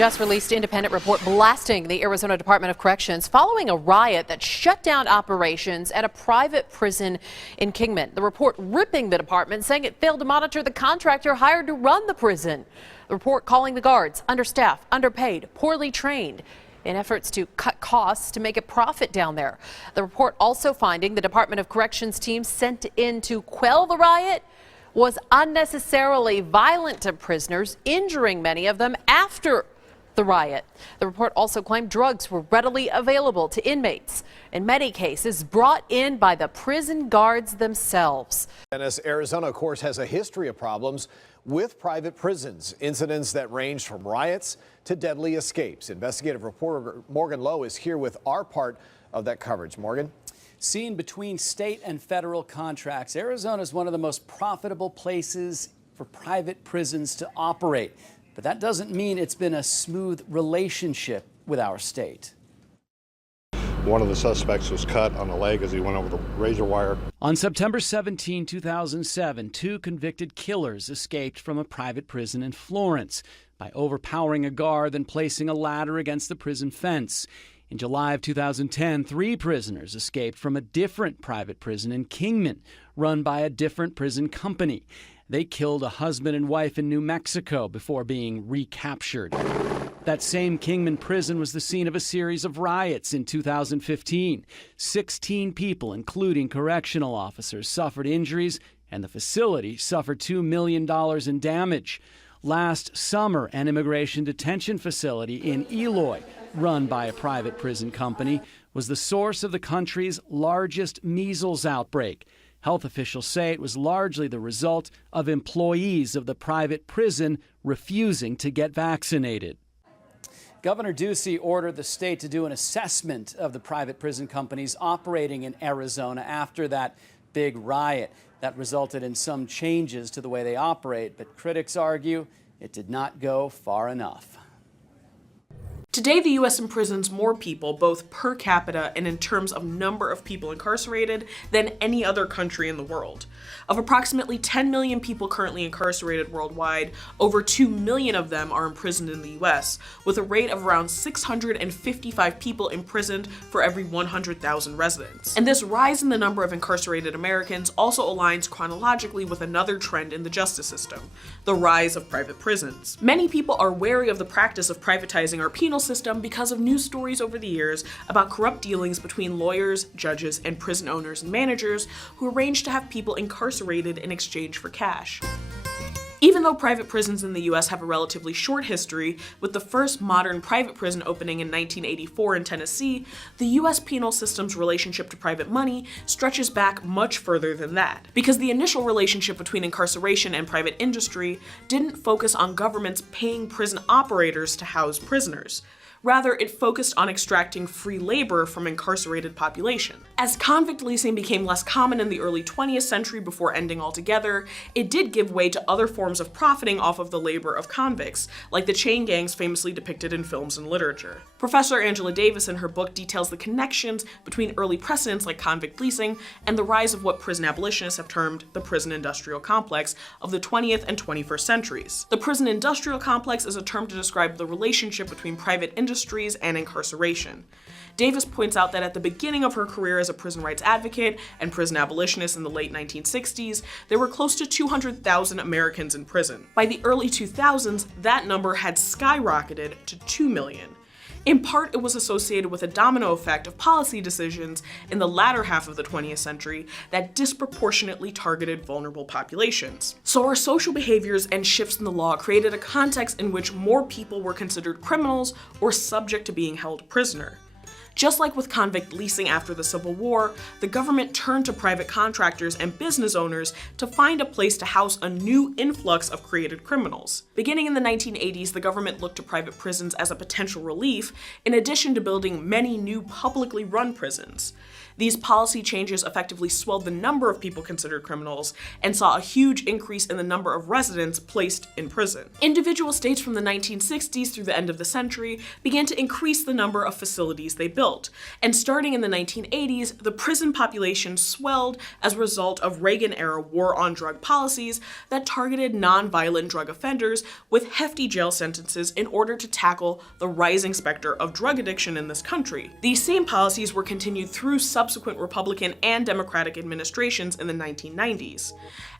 just released independent report blasting the Arizona Department of Corrections following a riot that shut down operations at a private prison in Kingman. The report ripping the department, saying it failed to monitor the contractor hired to run the prison. The report calling the guards understaffed, underpaid, poorly trained in efforts to cut costs to make a profit down there. The report also finding the Department of Corrections team sent in to quell the riot was unnecessarily violent to prisoners, injuring many of them after the riot. The report also claimed drugs were readily available to inmates, in many cases brought in by the prison guards themselves. And as Arizona, of course, has a history of problems with private prisons, incidents that range from riots to deadly escapes. Investigative reporter Morgan Lowe is here with our part of that coverage. Morgan? Seen between state and federal contracts, Arizona is one of the most profitable places for private prisons to operate. But that doesn't mean it's been a smooth relationship with our state. One of the suspects was cut on the leg as he went over the razor wire. On September 17, 2007, two convicted killers escaped from a private prison in Florence by overpowering a guard and placing a ladder against the prison fence. In July of 2010, three prisoners escaped from a different private prison in Kingman, run by a different prison company. They killed a husband and wife in New Mexico before being recaptured. That same Kingman prison was the scene of a series of riots in 2015. 16 people, including correctional officers, suffered injuries, and the facility suffered $2 million in damage. Last summer, an immigration detention facility in Eloy, run by a private prison company, was the source of the country's largest measles outbreak. Health officials say it was largely the result of employees of the private prison refusing to get vaccinated. Governor Ducey ordered the state to do an assessment of the private prison companies operating in Arizona after that big riot. That resulted in some changes to the way they operate, but critics argue it did not go far enough. Today, the U.S. imprisons more people, both per capita and in terms of number of people incarcerated, than any other country in the world. Of approximately 10 million people currently incarcerated worldwide, over 2 million of them are imprisoned in the U.S., with a rate of around 655 people imprisoned for every 100,000 residents. And this rise in the number of incarcerated Americans also aligns chronologically with another trend in the justice system, the rise of private prisons. Many people are wary of the practice of privatizing our penal system because of news stories over the years about corrupt dealings between lawyers, judges, and prison owners and managers who arrange to have people incarcerated in exchange for cash. Even though private prisons in the US have a relatively short history, with the first modern private prison opening in 1984 in Tennessee, the US penal system's relationship to private money stretches back much further than that. Because the initial relationship between incarceration and private industry didn't focus on governments paying prison operators to house prisoners. Rather, it focused on extracting free labor from incarcerated population. As convict leasing became less common in the early 20th century before ending altogether, it did give way to other forms of profiting off of the labor of convicts, like the chain gangs famously depicted in films and literature. Professor Angela Davis in her book details the connections between early precedents like convict leasing and the rise of what prison abolitionists have termed the prison industrial complex of the 20th and 21st centuries. The prison industrial complex is a term to describe the relationship between private industries and incarceration. Davis points out that at the beginning of her career as a prison rights advocate and prison abolitionist in the late 1960s, there were close to 200,000 Americans in prison. By the early 2000s, that number had skyrocketed to 2 million. In part, it was associated with a domino effect of policy decisions in the latter half of the 20th century that disproportionately targeted vulnerable populations. So our social behaviors and shifts in the law created a context in which more people were considered criminals or subject to being held prisoner. Just like with convict leasing after the Civil War, the government turned to private contractors and business owners to find a place to house a new influx of created criminals. Beginning in the 1980s, the government looked to private prisons as a potential relief, in addition to building many new publicly run prisons. These policy changes effectively swelled the number of people considered criminals and saw a huge increase in the number of residents placed in prison. Individual states from the 1960s through the end of the century began to increase the number of facilities they built. built. And starting in the 1980s, the prison population swelled as a result of Reagan-era war on drug policies that targeted nonviolent drug offenders with hefty jail sentences in order to tackle the rising specter of drug addiction in this country. These same policies were continued through subsequent Republican and Democratic administrations in the 1990s.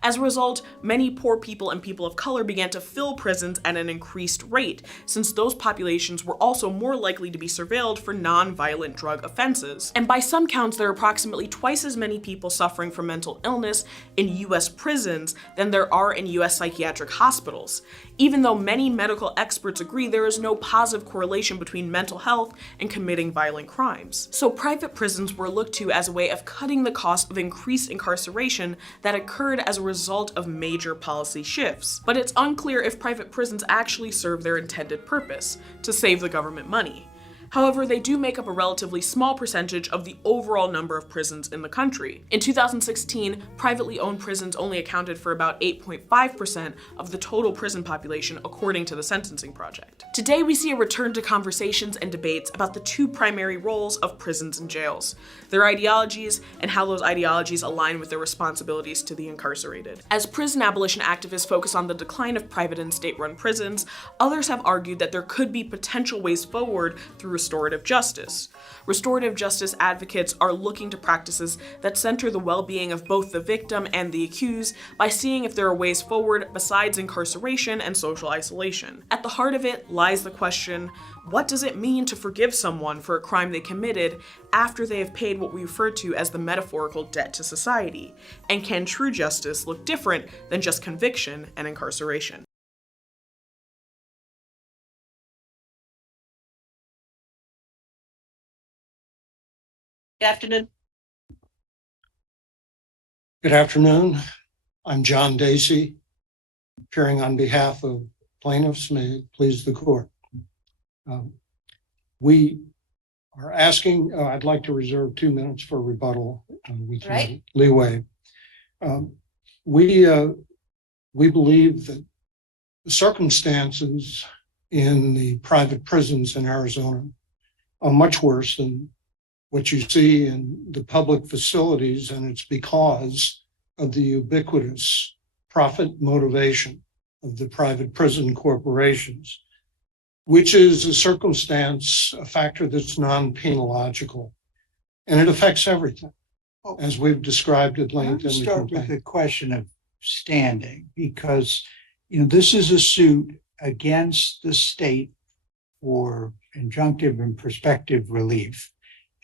As a result, many poor people and people of color began to fill prisons at an increased rate, since those populations were also more likely to be surveilled for non-violent drug offenses. And by some counts, there are approximately twice as many people suffering from mental illness in US prisons than there are in US psychiatric hospitals, even though many medical experts agree there is no positive correlation between mental health and committing violent crimes. So private prisons were looked to as a way of cutting the cost of increased incarceration that occurred as a result of major policy shifts. But it's unclear if private prisons actually serve their intended purpose, to save the government money. However, they do make up a relatively small percentage of the overall number of prisons in the country. In 2016, privately owned prisons only accounted for about 8.5% of the total prison population, according to the Sentencing Project. Today, we see a return to conversations and debates about the two primary roles of prisons and jails, their ideologies, and how those ideologies align with their responsibilities to the incarcerated. As prison abolition activists focus on the decline of private and state-run prisons, others have argued that there could be potential ways forward through restorative justice. Restorative justice advocates are looking to practices that center the well-being of both the victim and the accused by seeing if there are ways forward besides incarceration and social isolation. At the heart of it lies the question, what does it mean to forgive someone for a crime they committed after they have paid what we refer to as the metaphorical debt to society? And can true justice look different than just conviction and incarceration? Good afternoon. Good afternoon. I'm John Dacey, appearing on behalf of plaintiffs. May it please the court. We are asking, I'd like to reserve 2 minutes for rebuttal with Right. leeway. We believe that the circumstances in the private prisons in Arizona are much worse than what you see in the public facilities, and it's because of the ubiquitous profit motivation of the private prison corporations, which is a factor that's non-penological, and it affects everything, as we've described at length in the Start with campaign. the question of standing, because this is a suit against the state for injunctive and prospective relief.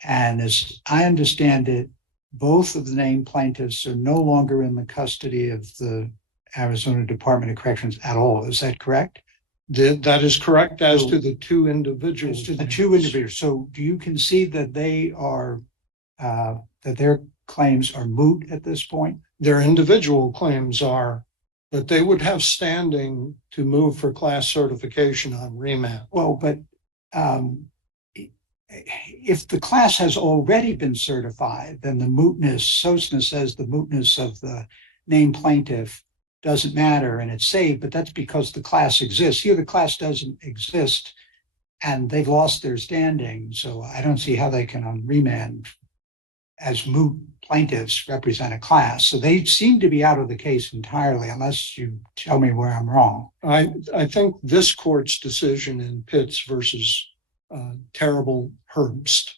And as I understand it, both of the named plaintiffs are no longer in the custody of the Arizona Department of Corrections at all. Is that correct? That is correct as to the two individuals. As to the two individuals. So do you concede that they are, that their claims are moot at this point? Their individual claims are, but they would have standing to move for class certification on remand. Well, but if the class has already been certified, then the mootness, Sosna says the mootness of the named plaintiff doesn't matter and it's safe, but that's because the class exists. Here, the class doesn't exist and they've lost their standing. So I don't see how they can on remand as moot plaintiffs represent a class. So they seem to be out of the case entirely, unless you tell me where I'm wrong. I think this court's decision in Pitts versus Terrible Herbst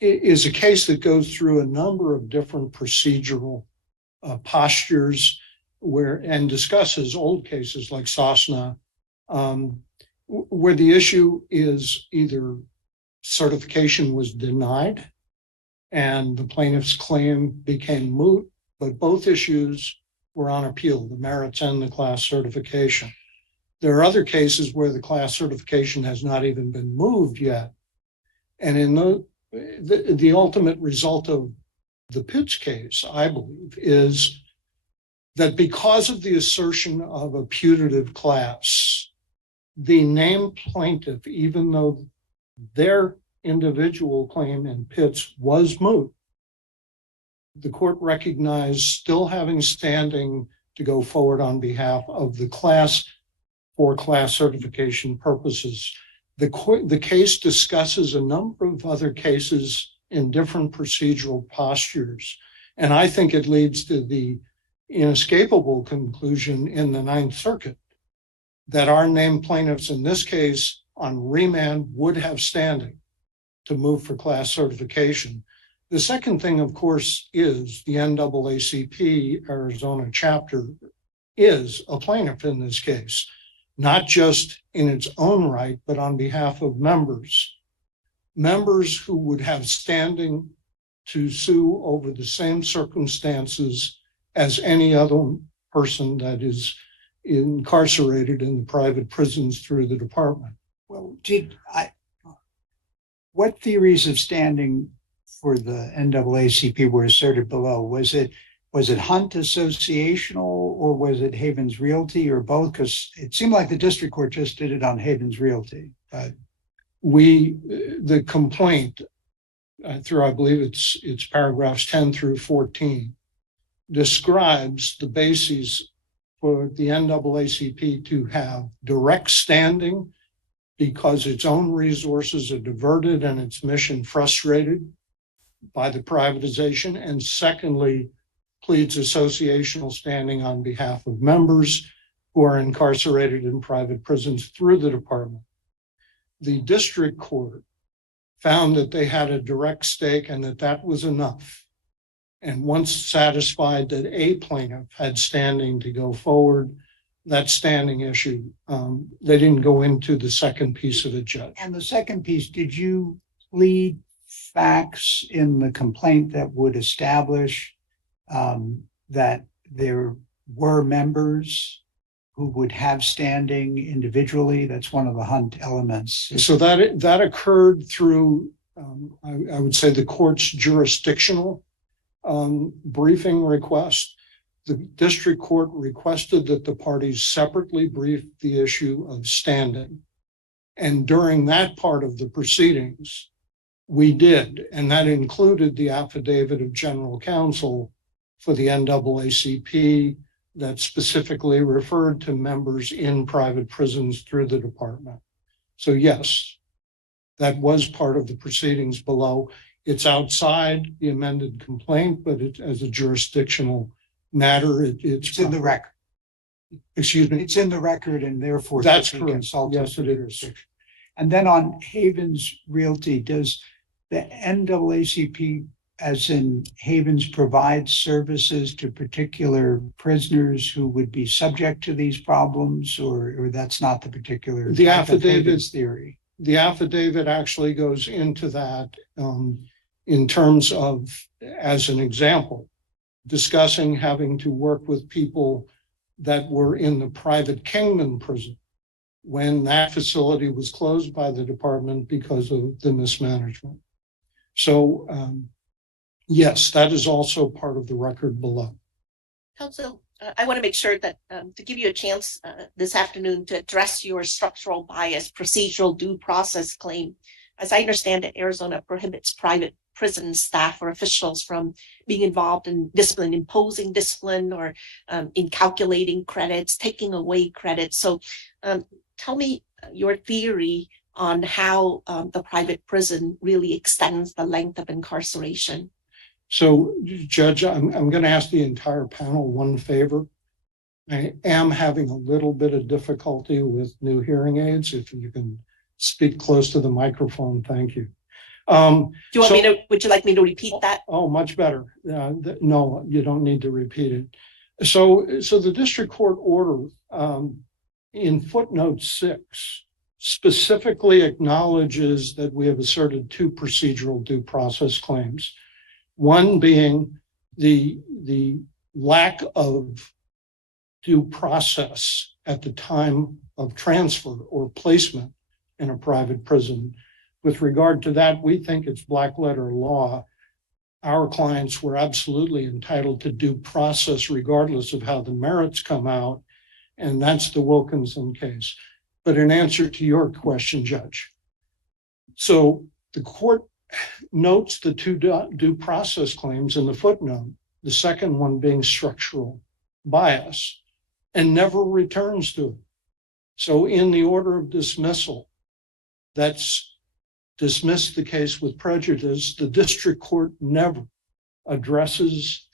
is a case that goes through a number of different procedural postures and discusses old cases like Sosna, where the issue is either certification was denied and the plaintiff's claim became moot, but both issues were on appeal, the merits and the class certification. There are other cases where the class certification has not even been moved yet. And in the ultimate result of the Pitts case, I believe, is that because of the assertion of a putative class, the named plaintiff, even though their individual claim in Pitts was moot, the court recognized still having standing to go forward on behalf of the class for class certification purposes. The case discusses a number of other cases in different procedural postures. And I think it leads to the inescapable conclusion in the Ninth Circuit that our named plaintiffs in this case on remand would have standing to move for class certification. The second thing, of course, is the NAACP Arizona chapter is a plaintiff in this case, not just in its own right, but on behalf of members who would have standing to sue over the same circumstances as any other person that is incarcerated in the private prisons through the department. Well, what theories of standing for the NAACP were asserted below? Was it Hunt Associational or was it Havens Realty or both? Because it seemed like the district court just did it on Havens Realty. The complaint through, I believe it's paragraphs 10 through 14, describes the bases for the NAACP to have direct standing because its own resources are diverted and its mission frustrated by the privatization. And secondly, pleads associational standing on behalf of members who are incarcerated in private prisons through the department. The district court found that they had a direct stake and that was enough. And once satisfied that a plaintiff had standing to go forward, that standing issue, they didn't go into the second piece of it, Judge. And the second piece, did you plead facts in the complaint that would establish that there were members who would have standing individually? That's one of the Hunt elements. So that occurred through, I would say, the court's jurisdictional briefing request. The district court requested that the parties separately brief the issue of standing. And during that part of the proceedings, we did, and that included the affidavit of general counsel for the NAACP that specifically referred to members in private prisons through the department. So yes, that was part of the proceedings below. It's outside the amended complaint, but as a jurisdictional matter, it's in the record. Excuse me? It's in the record and therefore that's correct. Yes, it is. And then on Havens Realty, does the NAACP, as in Havens, provide services to particular prisoners who would be subject to these problems, or that's not the particular the affidavit theory? The affidavit actually goes into that in terms of, as an example, discussing having to work with people that were in the private Kingman prison when that facility was closed by the department because of the mismanagement. So yes, that is also part of the record below. Counsel, I want to make sure that to give you a chance this afternoon to address your structural bias procedural due process claim. As I understand it, Arizona prohibits private prison staff or officials from being involved in discipline, imposing discipline, or in calculating credits, taking away credits. So tell me your theory on how the private prison really extends the length of incarceration. So, Judge, I'm going to ask the entire panel one favor. I am having a little bit of difficulty with new hearing aids. If you can speak close to the microphone, thank you. Do you want me to? Would you like me to repeat that? Oh, much better. No, you don't need to repeat it. So the district court order in footnote 6 specifically acknowledges that we have asserted two procedural due process claims. One being the lack of due process at the time of transfer or placement in a private prison. With regard to that, we think it's black letter law. Our clients were absolutely entitled to due process regardless of how the merits come out, and that's the Wilkinson case. But in answer to your question, Judge, so the court notes the two due process claims in the footnote, the second one being structural bias, and never returns to it. So in the order of dismissal, that's dismissed the case with prejudice. The district court never addresses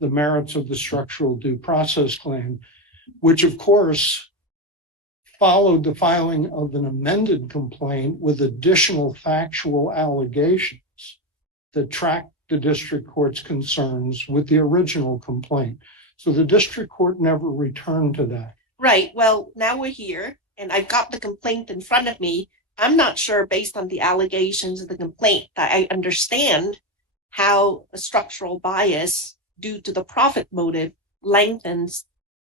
the merits of the structural due process claim, which of course followed the filing of an amended complaint with additional factual allegations that track the district court's concerns with the original complaint. So the district court never returned to that. Right. Well, now we're here and I've got the complaint in front of me. I'm not sure, based on the allegations of the complaint, that I understand how a structural bias due to the profit motive lengthens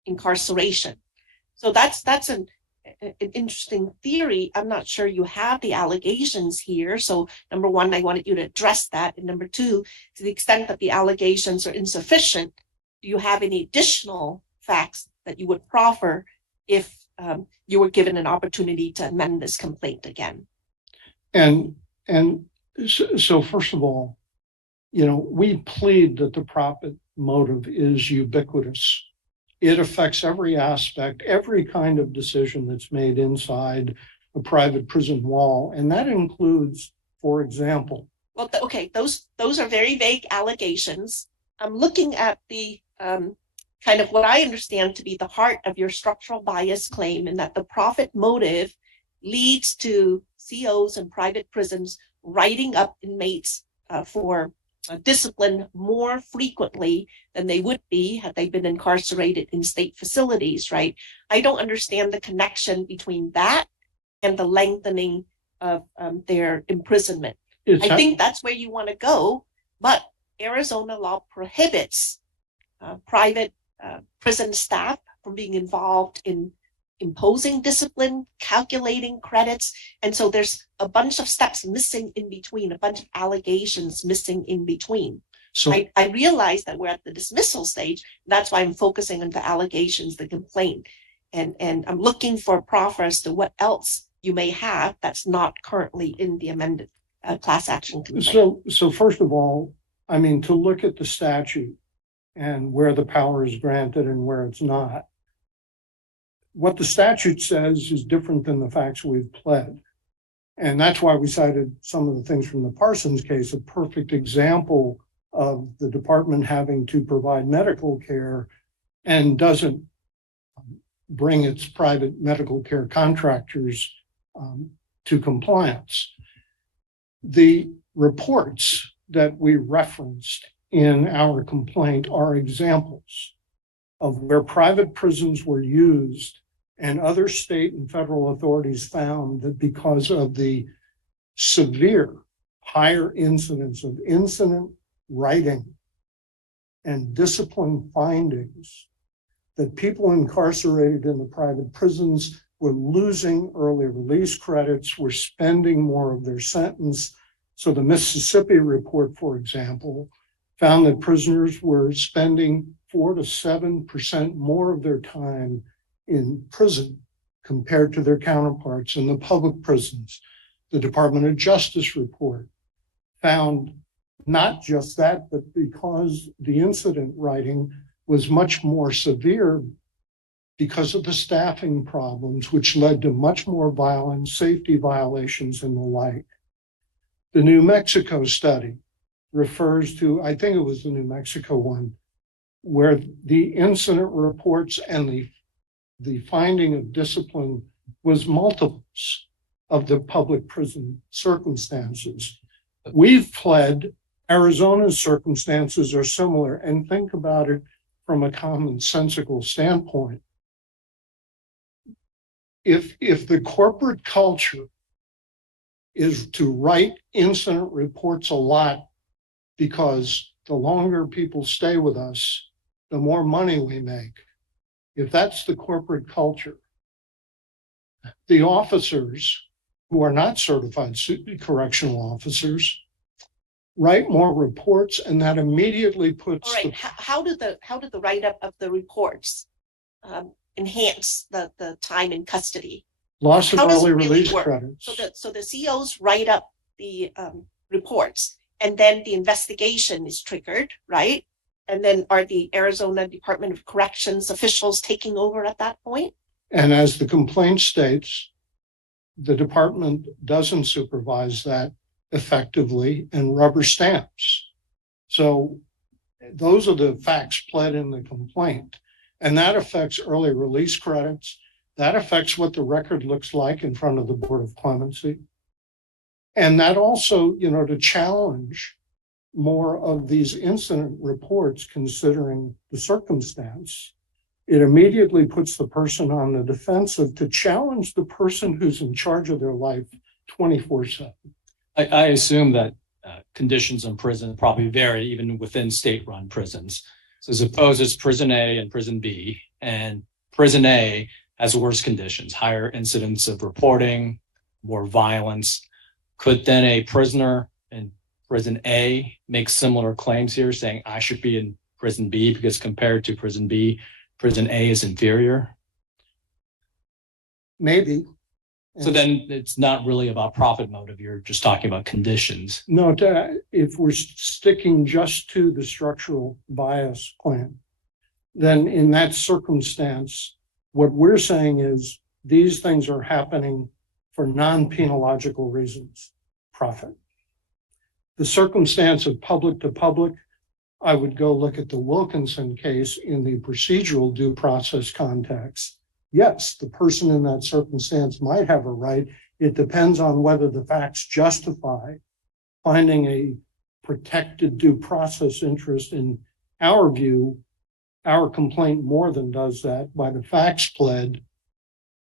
incarceration. So that's an interesting theory. I'm not sure you have the allegations here. So number one, I wanted you to address that. And number two, to the extent that the allegations are insufficient, do you have any additional facts that you would proffer if you were given an opportunity to amend this complaint again? And so first of all, we plead that the profit motive is ubiquitous. It affects every aspect, every kind of decision that's made inside a private prison wall. And that includes, for example. Well, okay, those are very vague allegations. I'm looking at the kind of what I understand to be the heart of your structural bias claim, and that the profit motive leads to COs and private prisons writing up inmates for discipline more frequently than they would be had they been incarcerated in state facilities, right? I don't understand the connection between that and the lengthening of their imprisonment. I think that's where you want to go, but Arizona law prohibits private prison staff from being involved in imposing discipline, calculating credits. And so there's a bunch of steps missing in between, a bunch of allegations missing in between. So I realize that we're at the dismissal stage. That's why I'm focusing on the allegations, the complaint. And I'm looking for a proffer as to what else you may have that's not currently in the amended class action complaint. So first of all, to look at the statute and where the power is granted and where it's not, what the statute says is different than the facts we've pled. And that's why we cited some of the things from the Parsons case, a perfect example of the department having to provide medical care and doesn't bring its private medical care contractors to compliance. The reports that we referenced in our complaint are examples of where private prisons were used, and other state and federal authorities found that because of the severe higher incidence of incident writing and discipline findings, that people incarcerated in the private prisons were losing early release credits, were spending more of their sentence. So the Mississippi report, for example, found that prisoners were spending 4 to 7% more of their time in prison compared to their counterparts in the public prisons. The Department of Justice report found not just that, but because the incident writing was much more severe because of the staffing problems, which led to much more violence, safety violations, and the like. The New Mexico study refers to, I think it was the New Mexico one, where the incident reports and the finding of discipline was multiples of the public prison circumstances. We've pled Arizona's circumstances are similar, and think about it from a commonsensical standpoint. If the corporate culture is to write incident reports a lot because the longer people stay with us, the more money we make. If that's the corporate culture, the officers who are not certified correctional officers write more reports, and that immediately puts. All right. How did the write-up of the reports enhance the time in custody? Loss of early release credits. So the COs write up the reports, and then the investigation is triggered, right? And then are the Arizona Department of Corrections officials taking over at that point? And as the complaint states, the department doesn't supervise that effectively and rubber stamps. So those are the facts pled in the complaint. And that affects early release credits. That affects what the record looks like in front of the Board of Clemency. And that also, to challenge more of these incident reports, considering the circumstance, it immediately puts the person on the defensive to challenge the person who's in charge of their life 24/7. I assume that conditions in prison probably vary even within state-run prisons. So suppose it's prison A and prison B, and prison A has worse conditions, higher incidence of reporting, more violence. Could then a prisoner in prison A make similar claims here, saying I should be in prison B because compared to prison B, prison A is inferior? Maybe. So then it's not really about profit motive. You're just talking about conditions. No, if we're sticking just to the structural bias claim, then in that circumstance, what we're saying is these things are happening for non-penological reasons, profit. The circumstance of public to public, I would go look at the Wilkinson case in the procedural due process context. Yes, the person in that circumstance might have a right. It depends on whether the facts justify finding a protected due process interest. In our view, our complaint more than does that by the facts pled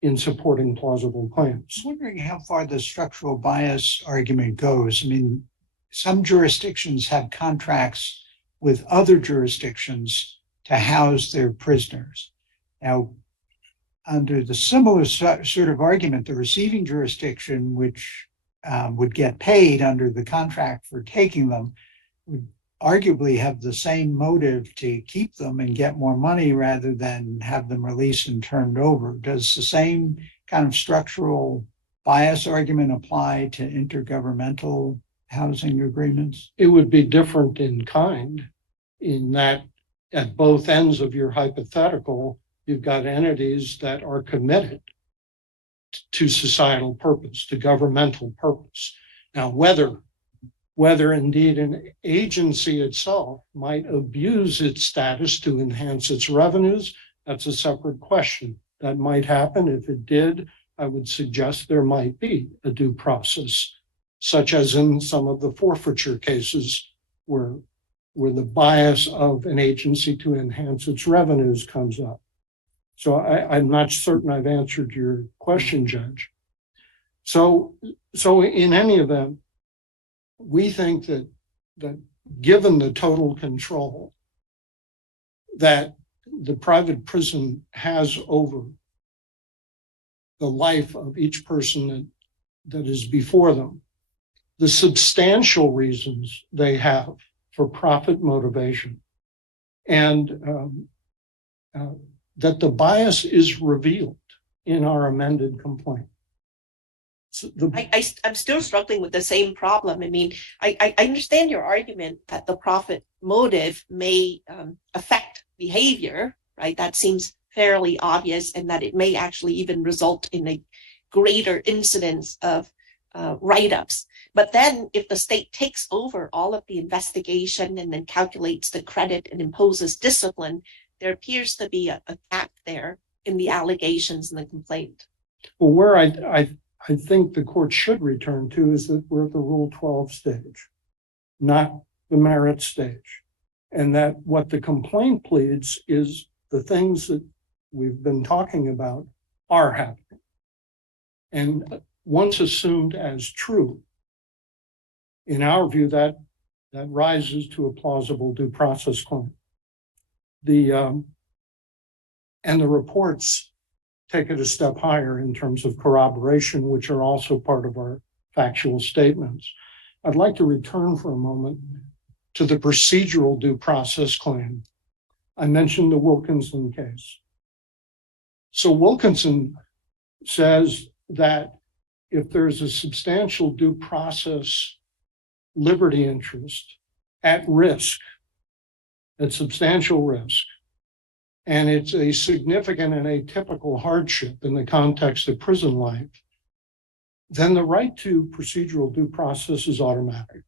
in supporting plausible claims. I'm wondering how far the structural bias argument goes. I mean, some jurisdictions have contracts with other jurisdictions to house their prisoners. Now, under the similar sort of argument, the receiving jurisdiction, which would get paid under the contract for taking them, would arguably have the same motive to keep them and get more money rather than have them released and turned over. Does the same kind of structural bias argument apply to intergovernmental housing agreements? It would be different in kind, in that at both ends of your hypothetical, you've got entities that are committed to societal purpose, to governmental purpose. Now, whether indeed an agency itself might abuse its status to enhance its revenues, that's a separate question. That might happen. If it did, I would suggest there might be a due process, such as in some of the forfeiture cases where the bias of an agency to enhance its revenues comes up. So I'm not certain I've answered your question, Judge. So in any event, we think that given the total control that the private prison has over the life of each person that is before them, the substantial reasons they have for profit motivation, and that the bias is revealed in our amended complaint. So I'm still struggling with the same problem. I mean, I understand your argument that the profit motive may affect behavior, right? That seems fairly obvious, and that it may actually even result in a greater incidence of write-ups. But then if the state takes over all of the investigation and then calculates the credit and imposes discipline, there appears to be a gap there in the allegations in the complaint. Well, where I think the court should return to is that we're at the Rule 12 stage, not the merit stage. And that what the complaint pleads is the things that we've been talking about are happening. And once assumed as true, in our view, that rises to a plausible due process claim. And the reports take it a step higher in terms of corroboration, which are also part of our factual statements. I'd like to return for a moment to the procedural due process claim. I mentioned the Wilkinson case. So Wilkinson says that if there's a substantial due process liberty interest at risk, at substantial risk, and it's a significant and atypical hardship in the context of prison life, then the right to procedural due process is automatic.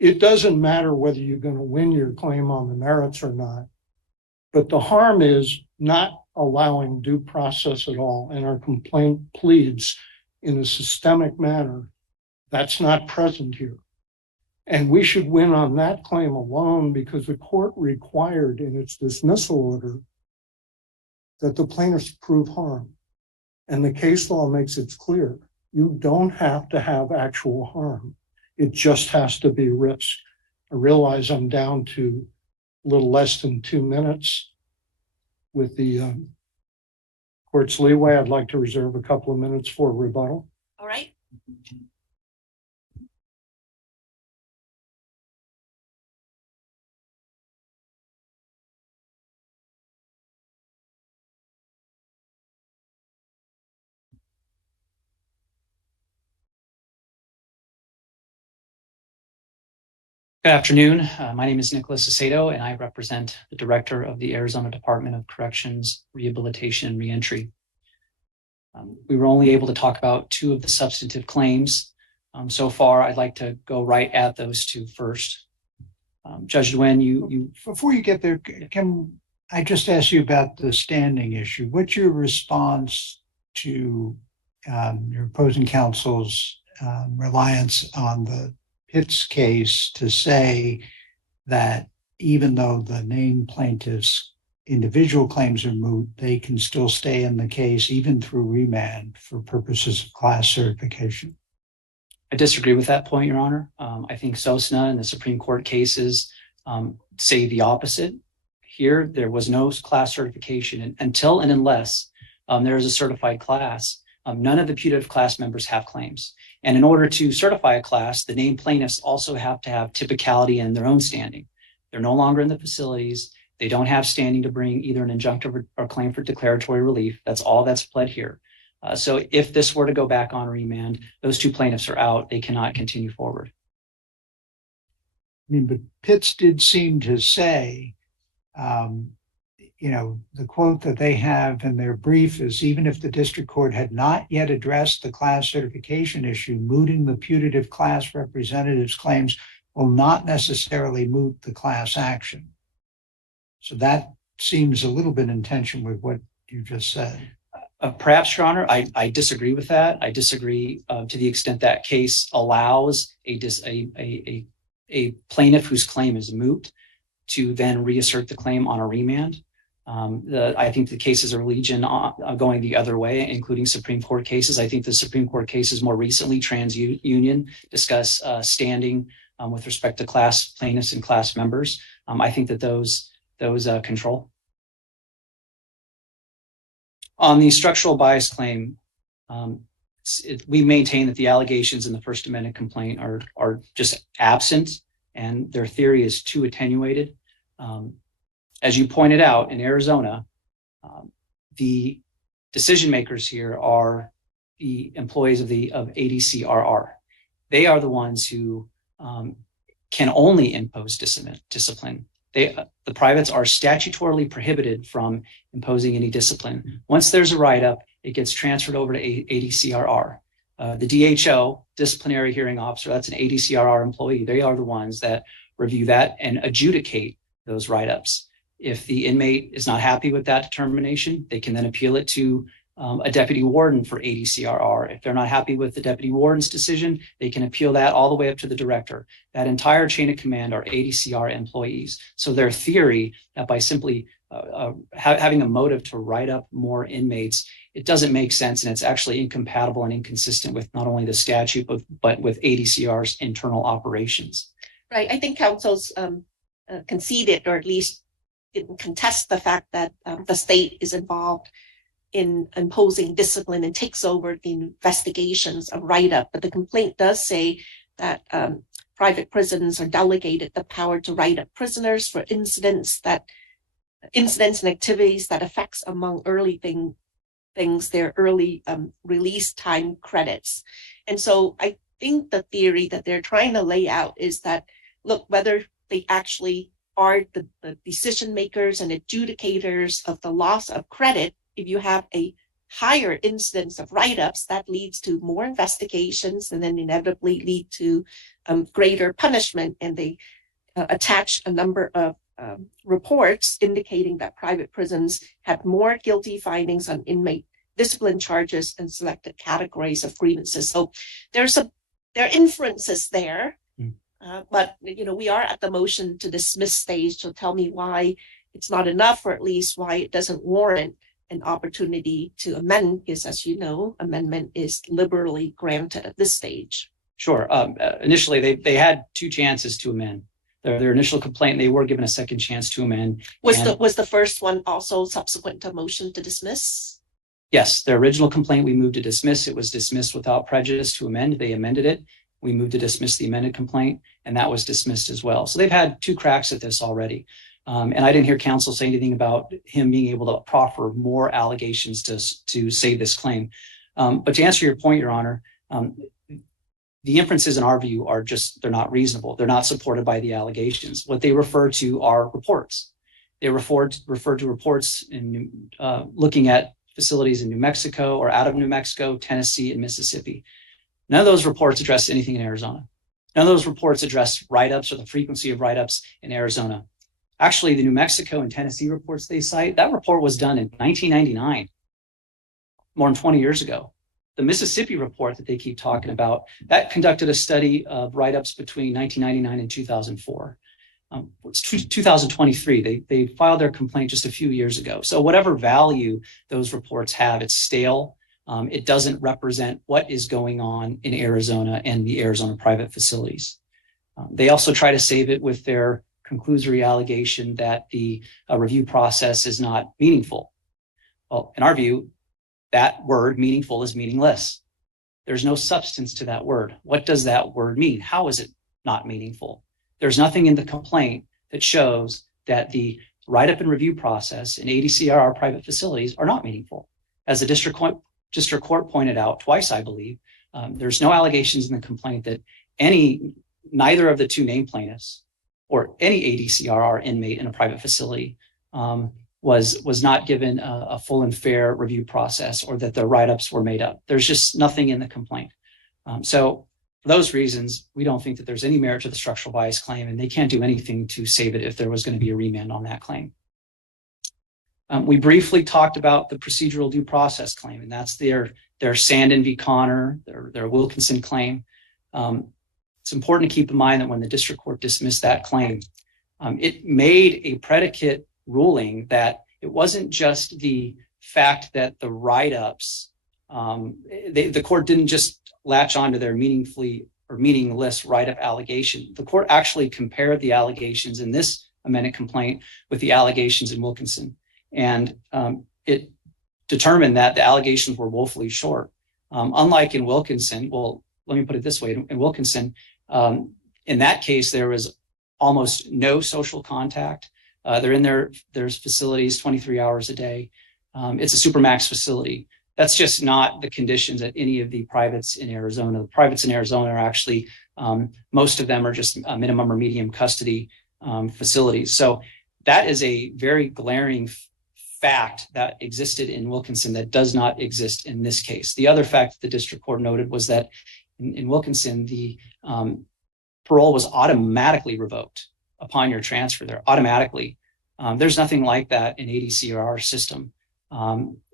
It doesn't matter whether you're going to win your claim on the merits or not, but the harm is not allowing due process at all. And our complaint pleads in a systemic manner. That's not present here. And we should win on that claim alone because the court required in its dismissal order that the plaintiffs prove harm. And the case law makes it clear. You don't have to have actual harm. It just has to be risk. I realize I'm down to a little less than 2 minutes. With the court's leeway, I'd like to reserve a couple of minutes for rebuttal. All right. Good afternoon. My name is Nicholas Aceto, and I represent the director of the Arizona Department of Corrections, Rehabilitation and Reentry. We were only able to talk about 2 of the substantive claims. So far, I'd like to go right at those 2 first. Judge Nguyen, you Before you get there, can I just ask you about the standing issue? What's your response to your opposing counsel's reliance on the Pitts case to say that even though the named plaintiffs' individual claims are moot, they can still stay in the case even through remand for purposes of class certification? I disagree with that point, Your Honor. I think Sosna and the Supreme Court cases say the opposite. Here, there was no class certification until and unless there is a certified class. None of the putative class members have claims. And in order to certify a class, the named plaintiffs also have to have typicality in their own standing. They're no longer in the facilities. They don't have standing to bring either an injunctive or claim for declaratory relief. That's all that's pled here. So if this were to go back on remand, those 2 plaintiffs are out. They cannot continue forward. I mean, but Pitts did seem to say, the quote that they have in their brief is, even if the district court had not yet addressed the class certification issue, mooting the putative class representatives' claims will not necessarily moot the class action. So that seems a little bit in tension with what you just said. Perhaps, Your Honor, I disagree with that. I disagree to the extent that case allows a plaintiff whose claim is moot to then reassert the claim on a remand. I think the cases are legion going the other way, including Supreme Court cases. I think the Supreme Court cases more recently, TransUnion, discuss standing with respect to class plaintiffs and class members. I think that those control. On the structural bias claim, we maintain that the allegations in the First Amendment complaint are just absent, and their theory is too attenuated. As you pointed out, in Arizona, the decision makers here are the employees of ADOCRR. They are the ones who can only impose discipline. The privates are statutorily prohibited from imposing any discipline. Once there's a write-up, it gets transferred over to ADOCRR. The DHO, disciplinary hearing officer, that's an ADOCRR employee. They are the ones that review that and adjudicate those write-ups. If the inmate is not happy with that determination, they can then appeal it to a deputy warden for ADOCRR. If they're not happy with the deputy warden's decision, they can appeal that all the way up to the director. That entire chain of command are ADOCRR employees. So their theory that by simply having a motive to write up more inmates, it doesn't make sense, and it's actually incompatible and inconsistent with not only the statute, but with ADOCRR's internal operations. Right. I think councils conceded, or at least didn't contest the fact that the state is involved in imposing discipline and takes over the investigations of write-up. But the complaint does say that private prisons are delegated the power to write up prisoners for incidents and activities that affects, among early things, their early release time credits. And so I think the theory that they're trying to lay out is that, look, whether they actually are the decision makers and adjudicators of the loss of credit, if you have a higher incidence of write-ups, that leads to more investigations and then inevitably lead to greater punishment. And they attach a number of reports indicating that private prisons had more guilty findings on inmate discipline charges and selected categories of grievances. So there are inferences there, but we are at the motion to dismiss stage. So tell me why it's not enough, or at least why it doesn't warrant an opportunity to amend, because as you know, amendment is liberally granted at this stage. Sure. Initially, they had two chances to amend. Their initial complaint, they were given a second chance to amend. Was the first one also subsequent to a motion to dismiss? Yes, their original complaint, we moved to dismiss. It was dismissed without prejudice to amend. They amended it. We moved to dismiss the amended complaint, and that was dismissed as well. So they've had two cracks at this already. And I didn't hear counsel say anything about him being able to proffer more allegations to save this claim. But to answer your point, Your Honor, the inferences in our view are they're not reasonable. They're not supported by the allegations. What they refer to are reports. They refer to reports in looking at facilities in New Mexico or out of New Mexico, Tennessee, and Mississippi. None of those reports address anything in Arizona. None of those reports address write-ups or the frequency of write-ups in Arizona. Actually, the New Mexico and Tennessee reports they cite, that report was done in 1999, more than 20 years ago. The Mississippi report that they keep talking about, that conducted a study of write-ups between 1999 and 2004. It's 2023. They filed their complaint just a few years ago. So whatever value those reports have, it's stale. It doesn't represent what is going on in Arizona and the Arizona private facilities. They also try to save it with their conclusory allegation that the review process is not meaningful. Well, in our view, that word meaningful is meaningless. There's no substance to that word. What does that word mean? How is it not meaningful? There's nothing in the complaint that shows that the write-up and review process in ADCRR private facilities are not meaningful. As the district court pointed out twice, I believe, there's no allegations in the complaint that neither of the two named plaintiffs or any ADCRR inmate in a private facility was not given a full and fair review process, or that the write-ups were made up. There's just nothing in the complaint. So for those reasons, we don't think that there's any merit to the structural bias claim, and they can't do anything to save it if there was going to be a remand on that claim. We briefly talked about the procedural due process claim, and that's their Sandin v. Connor, their Wilkinson claim. It's important to keep in mind that when the district court dismissed that claim, it made a predicate ruling that it wasn't just the fact that the write-ups, the court didn't just latch onto their meaningfully or meaningless write-up allegation. The court actually compared the allegations in this amended complaint with the allegations in Wilkinson. And it determined that the allegations were woefully short. Unlike in Wilkinson, well, let me put it this way, in Wilkinson, in that case, there was almost no social contact. They're in their facilities 23 hours a day. It's a supermax facility. That's just not the conditions at any of the privates in Arizona. The privates in Arizona are actually, most of them are just minimum or medium custody facilities. So that is a very glaring fact that existed in Wilkinson that does not exist in this case. The other fact that the district court noted was that in Wilkinson, the parole was automatically revoked upon your transfer there, automatically. There's nothing like that in ADCRR system.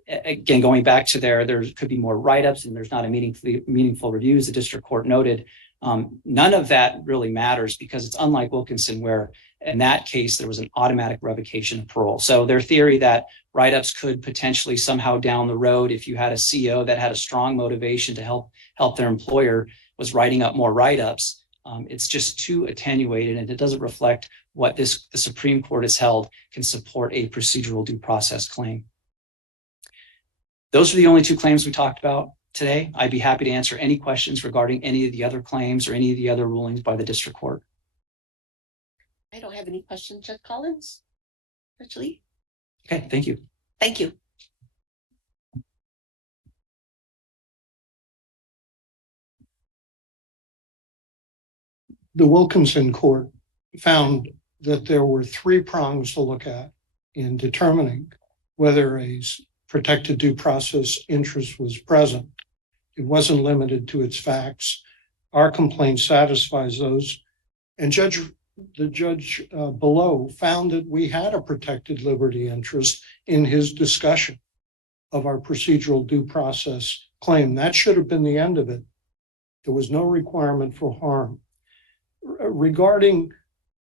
Again, going back to there could be more write-ups and there's not a meaningful reviews. The district court noted none of that really matters because it's unlike Wilkinson, where in that case, there was an automatic revocation of parole. So their theory that write-ups could potentially somehow down the road, if you had a CO that had a strong motivation to help their employer, was writing up more write-ups, it's just too attenuated, and it doesn't reflect what the Supreme Court has held can support a procedural due process claim. Those are the only two claims we talked about today. I'd be happy to answer any questions regarding any of the other claims or any of the other rulings by the district court. I don't have any questions, Judge Collins. Actually. Okay, thank you. Thank you. The Wilkinson court found that there were three prongs to look at in determining whether a protected due process interest was present. It wasn't limited to its facts. Our complaint satisfies those. And the judge below found that we had a protected liberty interest in his discussion of our procedural due process claim. That should have been the end of it. There was no requirement for harm. Regarding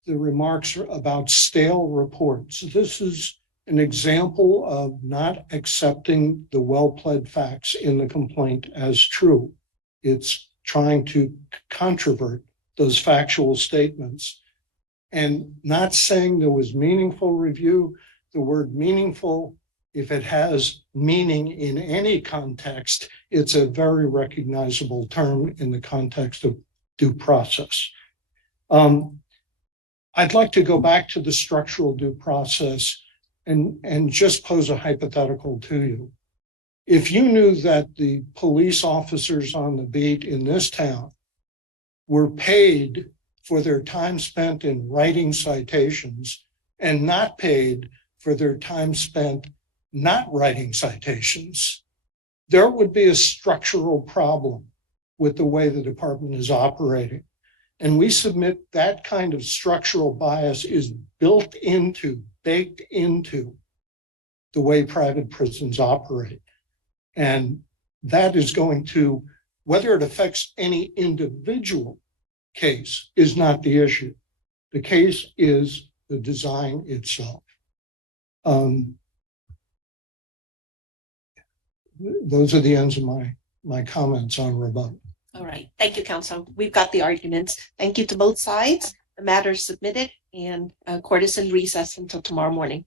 the remarks about stale reports, this is an example of not accepting the well-pled facts in the complaint as true. It's trying to controvert those factual statements and not saying there was meaningful review. The word meaningful, if it has meaning in any context, it's a very recognizable term in the context of due process. I'd like to go back to the structural due process and just pose a hypothetical to you. If you knew that the police officers on the beat in this town were paid for their time spent in writing citations and not paid for their time spent not writing citations, there would be a structural problem with the way the department is operating. And we submit that kind of structural bias is baked into the way private prisons operate. And that is going to, whether it affects any individual case is not the issue. The case is the design itself. Those are the ends of my comments on rebuttal. All right. Thank you, counsel. We've got the arguments. Thank you to both sides. The matter is submitted and court is in recess until tomorrow morning.